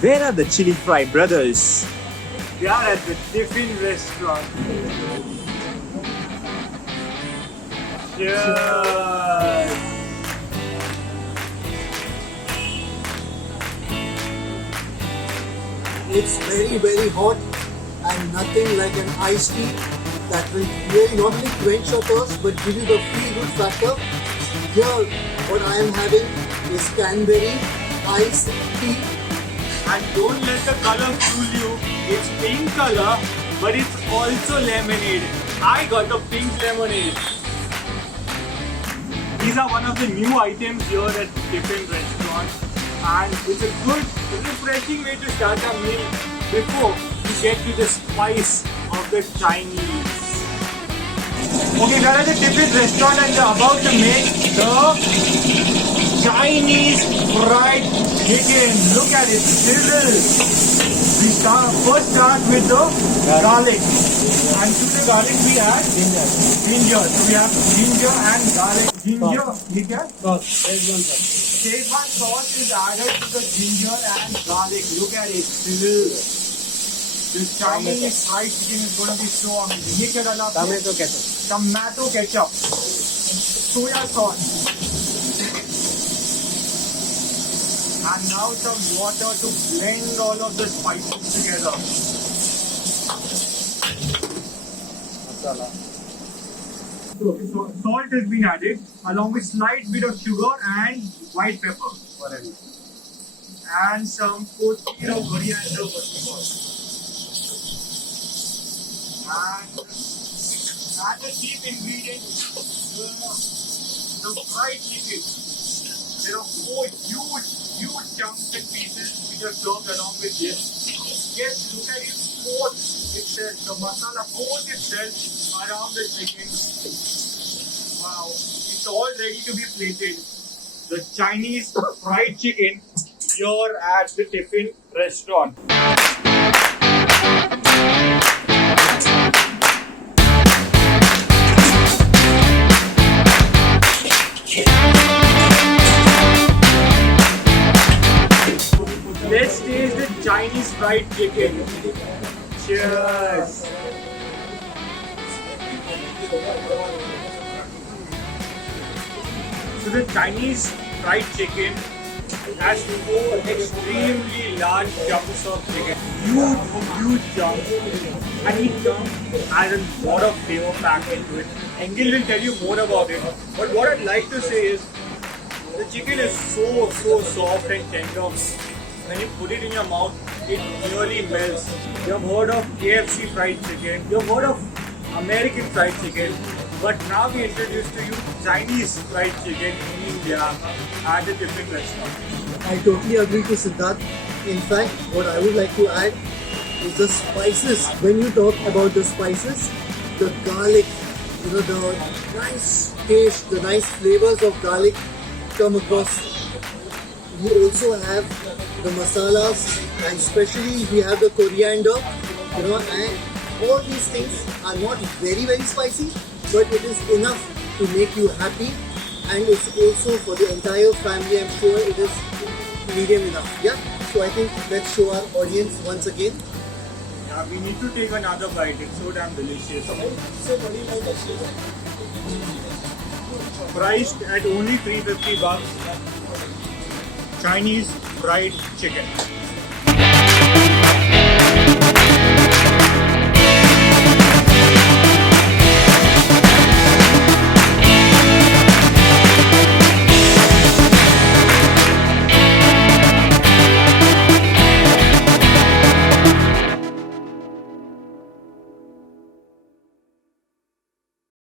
Where are the Chilli Fry Brothers? We are at the Tiffin Restaurant. Cheers! It's very hot and nothing like an iced tea that will really not only quench your thirst but give you the feel good factor. Here, what I am having is cranberry iced tea. And don't let the color fool you. It's pink color, but it's also lemonade. I got the pink lemonade. These are one of the new items here at Tiffin Restaurant, and it's a good, refreshing way to start a meal before you get to the spice of the Chinese. Okay, we are at the Tiffin Restaurant and they're about to make the Chinese fried chicken. Look at it, sizzle. We first start with the garlic. And to the garlic we add ginger. So we have ginger and garlic. Ginger, Szechuan sauce is added to the ginger and garlic. Look at it, sizzle. The Chinese fried chicken is going to be so amazing. Tomato ketchup, soya sauce. And now some water to blend all of the spices together. So salt has been added along with slight bit of sugar and white pepper. And some coating of coriander. And the chief ingredient, the fried chicken. There are 4 huge chunks and pieces which are served along with this. Yes, look at it, coat itself, the masala coat itself around the chicken. Wow, it's all ready to be plated. The Chinese fried chicken here at the Tiffin Restaurant. Let's taste the Chinese fried chicken. Cheers! So the Chinese fried chicken has 4 extremely large chunks of chicken. Huge chunks. And each chunk has a lot of flavor packed into it. Engil will tell you more about it. But what I'd like to say is, the chicken is so soft and tender. When you put it in your mouth, it really melts. You've heard of KFC fried chicken, you've heard of American fried chicken, but now we introduce to you Chinese fried chicken in India at the Tiffin Restaurant. I totally agree to Siddharth. In fact, what I would like to add is the spices. When you talk about the spices, the garlic, the nice taste, the nice flavors of garlic come across. You also have the masalas, and especially we have the coriander, and all these things are not very spicy, but it is enough to make you happy, and it's also for the entire family. I'm sure it is medium enough. Yeah. So I think let's show our audience once again. Yeah, we need to take another bite. It's so damn delicious. Priced at only $350. Chinese fried chicken.